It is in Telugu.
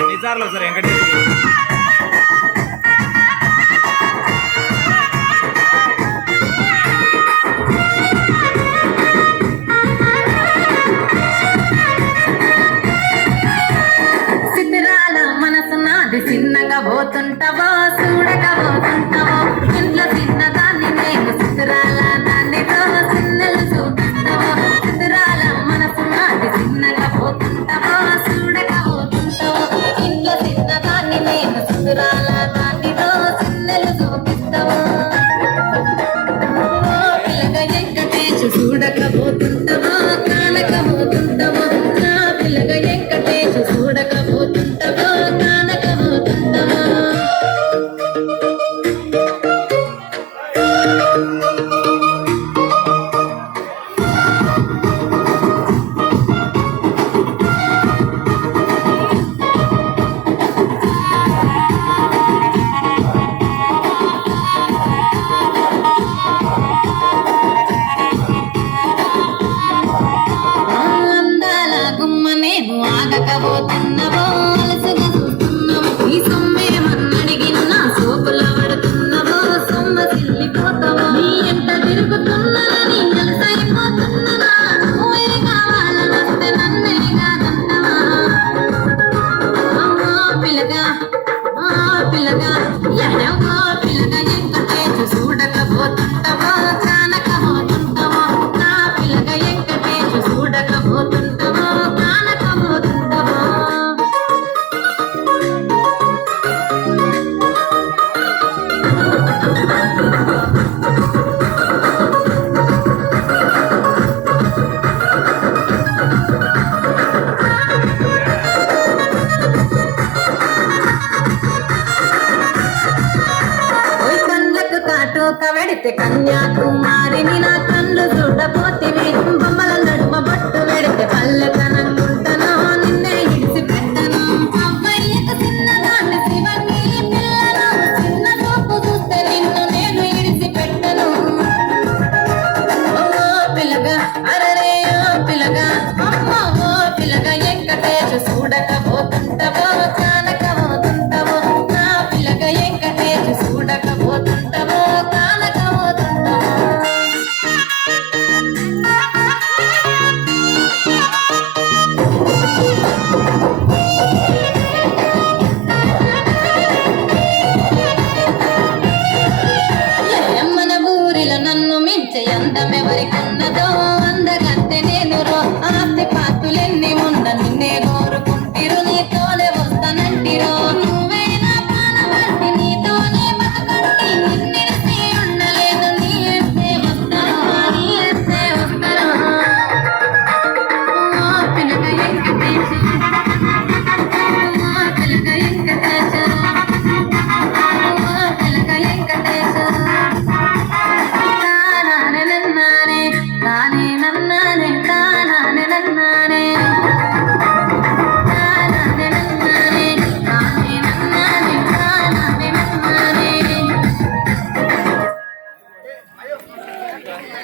ఎన్నిసార్లు సార్ వెంకటేష్ చిన్నగా పోతుంటావో చూడగా పోతుంటావో ఇంట్లో చిన్నదాన్ని నేను చిత్రాల దాన్నితో చిన్నలు చూపిస్తావో చిత్రాల మనసు నాది చిన్నగా పోతుంటావో చూడగా పోతుంటావో ఇంట్లో చిన్నదాన్ని నేను చిత్రాల దాన్నితో చిన్నలు చూపిస్తావో పిల్లగా వెంకటేష్ చూడక పోతుంటావో కానక పోతుంటావో నా పిల్లగా వెంకటేష్ చూడక పోతుంటావో ఆగకపోతున్నావో అలసుగా చూస్తున్నావో ఈ సొమ్మేమన్నడిగిన నా సోకుల పడుతున్నావో సొమ్మ సిల్లిపోతావో నీ ఎంత తిరుగుతున్నానని అలసైపోతున్నా నువ్వే కావాలనొస్తే నన్నే కాదంటావా అమ్మా పిల్లగా పిల్లగా ఎడవో పిల్లగా వెంకటేష్ చూడకపోతుంటావో కానకపోతుంటావో నా పిల్లగా వెంకటేష్ చూడకపోతుంటావో వెడితే కన్యాకుమారిని నా కళ్ళు చూడపోతివి బొమ్మల నడుమ బొట్టు వెడితే పల్లెతనంగుంటను నిన్నే ఇడిసి పెట్టను అవ్వయ్యకు చిన్నదాన్ని శివకి పిల్లను చిన్న చూపు చూస్తే నిన్ను నేను ఇడిసి పెట్టను పిల్లగా అరరే పిల్లగా